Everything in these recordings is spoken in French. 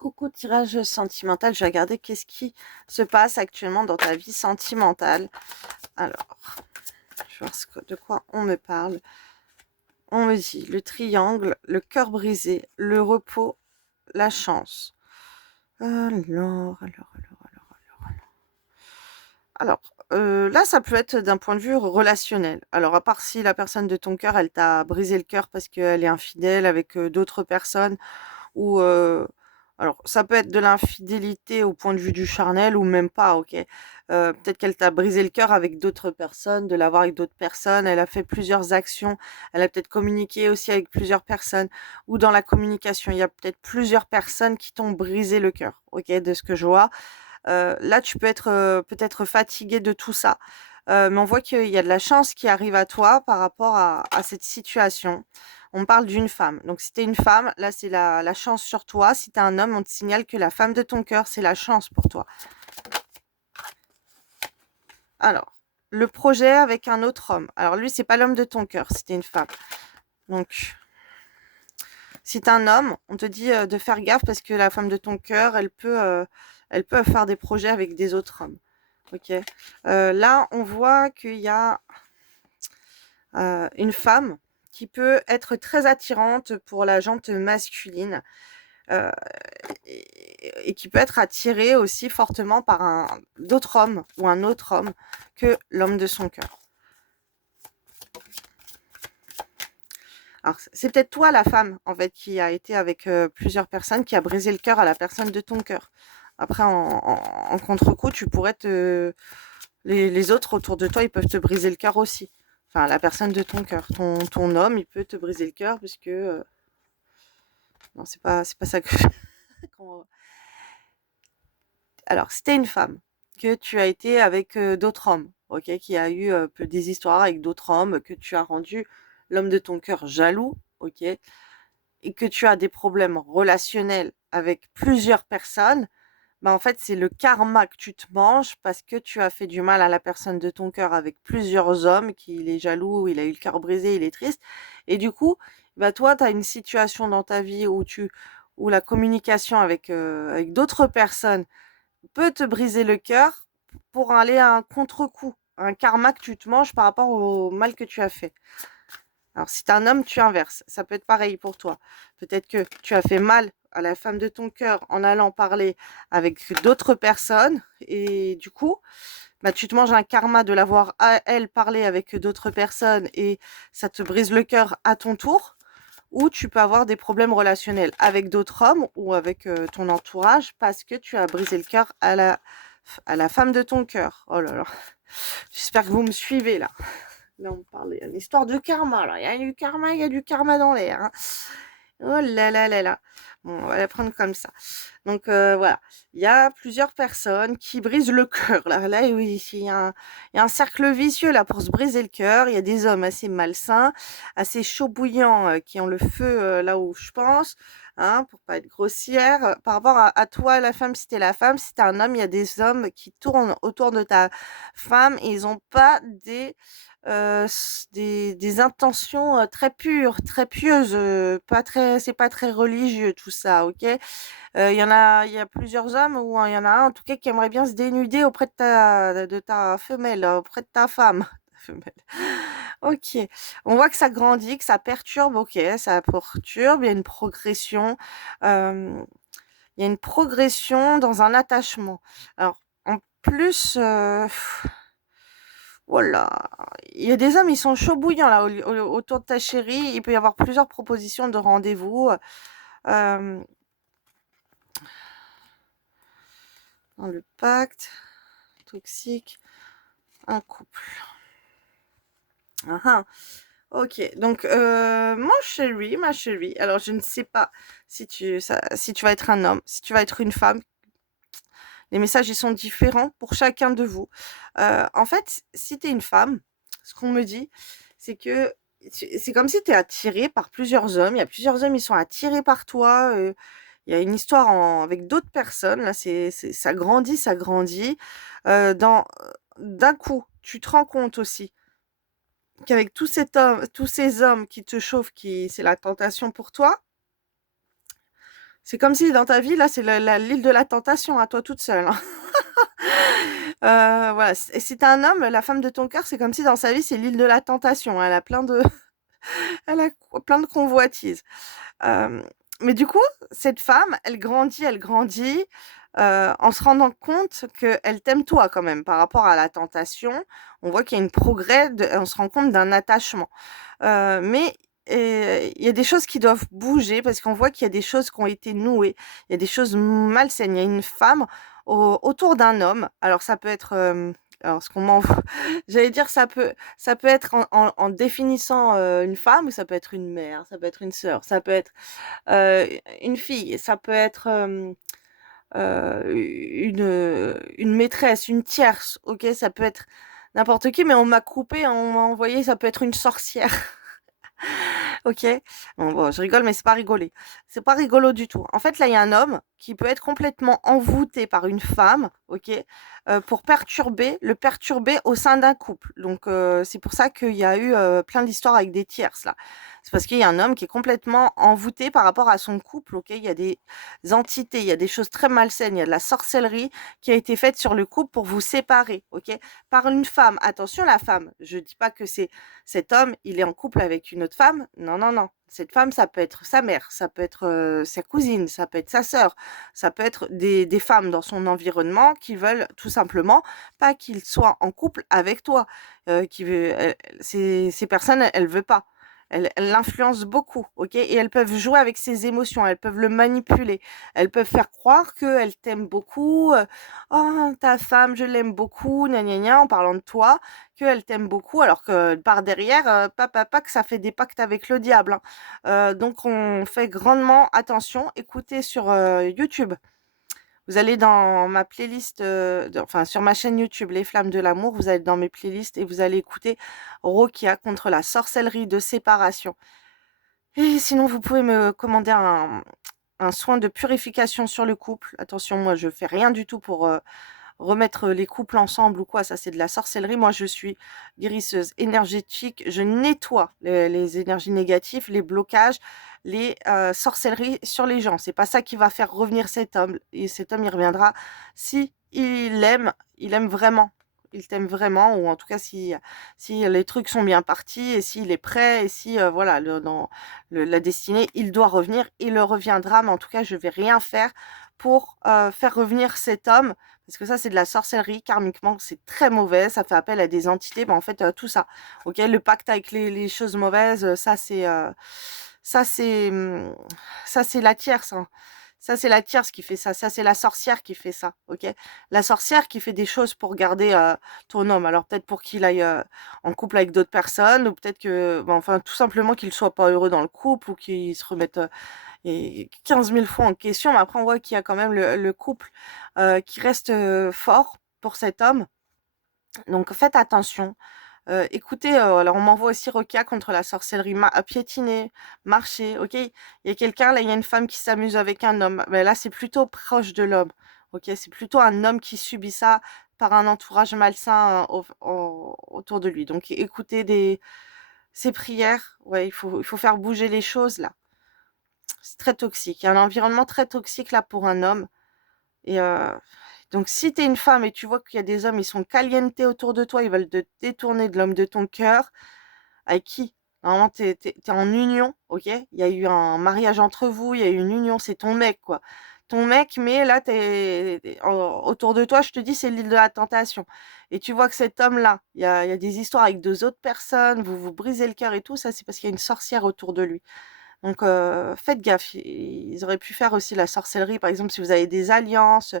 Coucou, tirage sentimental. Je vais regarder qu'est-ce qui se passe actuellement dans ta vie sentimentale. Alors, je vais voir de quoi on me parle. On me dit le triangle, le cœur brisé, le repos, la chance. Alors, là, ça peut être d'un point de vue relationnel. Alors, à part si la personne de ton cœur, elle t'a brisé le cœur parce qu'elle est infidèle avec d'autres personnes, ou alors ça peut être de l'infidélité au point de vue du charnel ou même pas, OK? Peut-être qu'elle t'a brisé le cœur avec d'autres personnes, de l'avoir avec d'autres personnes. Elle a fait plusieurs actions. Elle a peut-être communiqué aussi avec plusieurs personnes ou dans la communication, il y a peut-être plusieurs personnes qui t'ont brisé le cœur, OK? De ce que je vois. Là, tu peux être, peut-être fatigué de tout ça, mais on voit qu'il y a de la chance qui arrive à toi par rapport à cette situation. On parle d'une femme, donc si tu une femme, là, c'est la chance sur toi. Si tu un homme, on te signale que la femme de ton cœur, c'est la chance pour toi. Alors, le projet avec un autre homme. Alors lui, c'est pas l'homme de ton cœur, si tu une femme. Donc, si tu un homme, on te dit, de faire gaffe parce que la femme de ton cœur, elle peut faire des projets avec des autres hommes. OK. Là, on voit qu'il y a, une femme qui peut être très attirante pour la jante masculine, heu et qui peut être attirée aussi fortement par d'autres hommes ou un autre homme que l'homme de son cœur. Alors, c'est peut-être toi la femme, en fait, qui a été avec, plusieurs personnes, qui a brisé le cœur à la personne de ton cœur. Après en contre-coup, tu pourrais te les autres autour de toi, ils peuvent te briser le cœur aussi. Enfin, la personne de ton cœur. Ton homme, il peut te briser le cœur puisque, non, c'est pas ça que qu'on alors, si tu une femme, que tu as été avec, d'autres hommes, OK, qui a eu, peu des histoires avec d'autres hommes, que tu as rendu l'homme de ton cœur jaloux, OK, et que tu as des problèmes relationnels avec plusieurs personnes, bah, en fait, c'est le karma que tu te manges parce que tu as fait du mal à la personne de ton cœur avec plusieurs hommes, qu'il est jaloux, il a eu le cœur brisé, il est triste et du coup, bah, toi, tu as une situation dans ta vie où la communication avec d'autres personnes peut te briser le cœur pour aller à un contre-coup, un karma que tu te manges par rapport au mal que tu as fait. Alors, si tu es un homme, tu inverses. Ça peut être pareil pour toi. Peut-être que tu as fait mal à la femme de ton cœur en allant parler avec d'autres personnes et du coup, bah, tu te manges un karma de l'avoir à elle parlé avec d'autres personnes et ça te brise le cœur à ton tour. Ou tu peux avoir des problèmes relationnels avec d'autres hommes ou avec ton entourage parce que tu as brisé le cœur à la femme de ton cœur. Oh là là, j'espère que vous me suivez là. Là, on parle, il y a une histoire de karma, là. Il y a du karma dans l'air, hein. Oh là là là là. Bon, on va la prendre comme ça. Donc, voilà. Il y a plusieurs personnes qui brisent le cœur. Là, oui, il y a un cercle vicieux là pour se briser le cœur. Il y a des hommes assez malsains, assez chauds bouillants, qui ont le feu, là où je pense, hein, pour pas être grossière. Par rapport à toi, la femme, si tu la femme, si tu un homme, il y a des hommes qui tournent autour de ta femme et ils ont pas des intentions, très pures, très pieuses, pas très c'est pas très religieux tout ça, OK? Il y a plusieurs hommes ou il y en a un en tout cas qui aimerait bien se dénuder auprès de ta femelle, auprès de ta femme. Femelle. OK. On voit que ça grandit, que ça perturbe, OK, ça perturbe, il y a une progression, hem, il y a une progression dans un attachement. Alors en plus, oh là! Il y a des hommes, ils sont chauds bouillants là, autour de ta chérie. Il peut y avoir plusieurs propositions de rendez-vous, hem, dans le pacte, toxique, un couple. Hein, hein. OK, donc mon chéri, ma chérie, alors je ne sais pas si tu vas être un homme, si tu vas être une femme. Les messages, ils sont différents pour chacun de vous. En fait, si tu es une femme, ce qu'on me dit, c'est que c'est comme si tu es attirée par plusieurs hommes. Il y a plusieurs hommes, ils sont attirés par toi. Il y a une histoire avec d'autres personnes. Là, ça grandit, ça grandit. D'un coup, tu te rends compte aussi qu'avec tous ces hommes qui te chauffent, c'est la tentation pour toi. C'est comme si dans ta vie, là, c'est l'île de la tentation à toi toute seule, hein. Voilà, si tu un homme, la femme de ton cœur, c'est comme si dans sa vie, c'est l'île de la tentation. Elle a plein de elle a plein de convoitises. Hem, mais du coup, cette femme, elle grandit, en se rendant compte qu'elle t'aime toi quand même par rapport à la tentation. On voit qu'il y a une progrès de on se rend compte d'un attachement. Mais il y a des choses qui doivent bouger parce qu'on voit qu'il y a des choses qui ont été nouées. Il y a des choses malsaines. Il y a une femme autour d'un homme. Alors ça peut être, alors ce qu'on m'envoie j'allais dire ça peut être en définissant, une femme ou ça peut être une mère, ça peut être une sœur, ça peut être, heu, une fille, ça peut être, une maîtresse, une tierce, OK? Ça peut être n'importe qui, mais on m'a coupé, on m'a envoyé ça peut être une sorcière. OK. Bon, je rigole, mais c'est pas rigolé. C'est pas rigolo du tout. En fait, là, il y a un homme qui peut être complètement envoûté par une femme, OK, pour le perturber au sein d'un couple. Donc, c'est pour ça qu'il y a eu, plein d'histoires avec des tierces, là. C'est parce qu'il y a un homme qui est complètement envoûté par rapport à son couple, OK. Il y a des entités, il y a des choses très malsaines, il y a de la sorcellerie qui a été faite sur le couple pour vous séparer, OK, par une femme. Attention, la femme, je dis pas que c'est cet homme, il est en couple avec une autre femme. Non, non, non. Cette femme, ça peut être sa mère, ça peut être, sa cousine, ça peut être sa sœur, ça peut être des femmes dans son environnement qui veulent tout simplement pas qu'il soit en couple avec toi. Qui veut ces personnes, elles veulent pas. Elles l'influencent beaucoup, OK? Et elles peuvent jouer avec ses émotions, elles peuvent le manipuler. Elles peuvent faire croire qu'elles t'aiment beaucoup, «Oh, ta femme, je l'aime beaucoup, gna gna gna», en parlant de toi, qu'elle t'aime beaucoup alors que par derrière, pas que ça fait des pactes avec le diable, hein. Donc on fait grandement attention. Écoutez sur, YouTube. Vous allez dans ma playlist, enfin sur ma chaîne YouTube Les Flammes de l'amour, vous allez dans mes playlists et vous allez écouter Rokia contre la sorcellerie de séparation. Et sinon vous pouvez me commander un soin de purification sur le couple. Attention, moi je fais rien du tout pour, remettre les couples ensemble ou quoi, ça c'est de la sorcellerie. Moi, je suis guérisseuse énergétique, je nettoie les énergies négatives, les blocages, les sorcelleries sur les gens. C'est pas ça qui va faire revenir cet homme. Et cet homme, il reviendra si il aime vraiment. Il t'aime vraiment, ou en tout cas si les trucs sont bien partis et s'il est prêt et si voilà dans la destinée, il doit revenir, il reviendra. Mais en tout cas, je vais rien faire pour faire revenir cet homme parce que ça, c'est de la sorcellerie. Karmiquement, c'est très mauvais. Ça fait appel à des entités. Ben, en fait, tout ça. OK, le pacte avec les choses mauvaises, ça, c'est, ça, c'est la tierce, hein. Ça, c'est la tierce qui fait ça. Ça, c'est la sorcière qui fait ça. OK? La sorcière qui fait des choses pour garder ton homme. Alors, peut-être pour qu'il aille en couple avec d'autres personnes, ou peut-être que, ben, enfin, tout simplement qu'il soit pas heureux dans le couple, ou qu'il se remette et 15 000 fois en question, mais après on voit qu'il y a quand même le couple, qui reste, fort pour cet homme. Donc faites attention. Écoutez, alors on m'envoie aussi Rokia contre la sorcellerie, piétiner, marcher, OK? Il y a quelqu'un là, il y a une femme qui s'amuse avec un homme, mais là c'est plutôt proche de l'homme, OK? C'est plutôt un homme qui subit ça par un entourage malsain, autour de lui. Donc écoutez ses prières, ouais, il faut faire bouger les choses là. C'est très toxique. Il y a un environnement très toxique là pour un homme. Et donc si tu es une femme et tu vois qu'il y a des hommes, ils sont caliente autour de toi, ils veulent te détourner de l'homme de ton cœur, avec qui? Normalement, tu es en union, OK? Il y a eu un mariage entre vous, il y a eu une union, c'est ton mec, quoi. Ton mec, mais là, autour de toi, je te dis, c'est l'île de la tentation. Et tu vois que cet homme-là, il y a des histoires avec 2 autres personnes, vous vous brisez le cœur et tout, ça, c'est parce qu'il y a une sorcière autour de lui. Donc faites gaffe. Ils auraient pu faire aussi la sorcellerie, par exemple, si vous avez des alliances,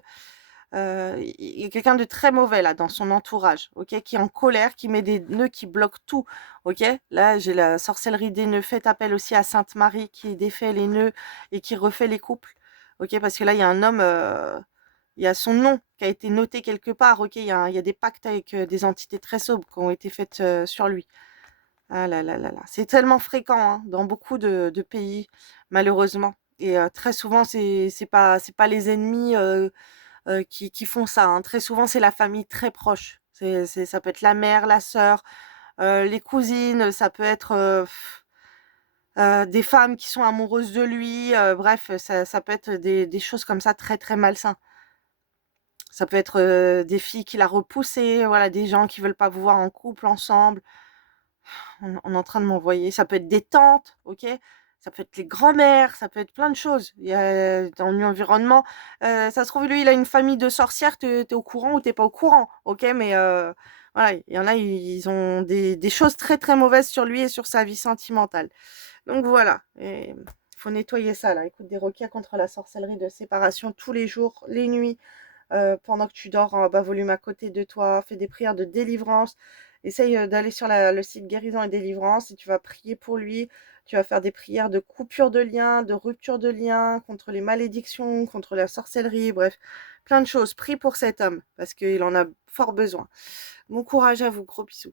il y a quelqu'un de très mauvais là dans son entourage, OK? Qui est en colère, qui met des nœuds, qui bloque tout, OK? Là, j'ai la sorcellerie des nœuds. Faites appel aussi à Sainte Marie qui défait les nœuds et qui refait les couples, OK? Parce que là, il y a un homme, il y a son nom qui a été noté quelque part, OK? Il y a des pactes avec, des entités très sombres qui ont été faites, sur lui. Ah là là là là, c'est tellement fréquent, hein, dans beaucoup de pays, malheureusement. Et très souvent, c'est pas les ennemis, qui font ça, hein. Très souvent, c'est la famille très proche. Ça peut être la mère, la sœur, les cousines, ça peut être, des femmes qui sont amoureuses de lui, bref, ça peut être des choses comme ça très très malsains. Ça peut être des filles qu'il a repoussées, voilà, des gens qui veulent pas vous voir en couple ensemble. On est en train de m'envoyer. Ça peut être des tantes, ok? Ça peut être les grands-mères, ça peut être plein de choses. Il y a dans l'environnement. Ça se trouve, lui, il a une famille de sorcières, t'es au courant ou t'es pas au courant, ok? Mais voilà, il y en a, ils ont des choses très très mauvaises sur lui et sur sa vie sentimentale. Donc voilà, il faut nettoyer ça là. Écoute, des requêtes contre la sorcellerie de séparation tous les jours, les nuits, pendant que tu dors en bas volume à côté de toi, fais des prières de délivrance. Essaye d'aller sur le site Guérison et Délivrance et tu vas prier pour lui. Tu vas faire des prières de coupure de liens, de rupture de liens, contre les malédictions, contre la sorcellerie, bref, plein de choses. Prie pour cet homme parce qu'il en a fort besoin. Bon courage à vous, gros bisous.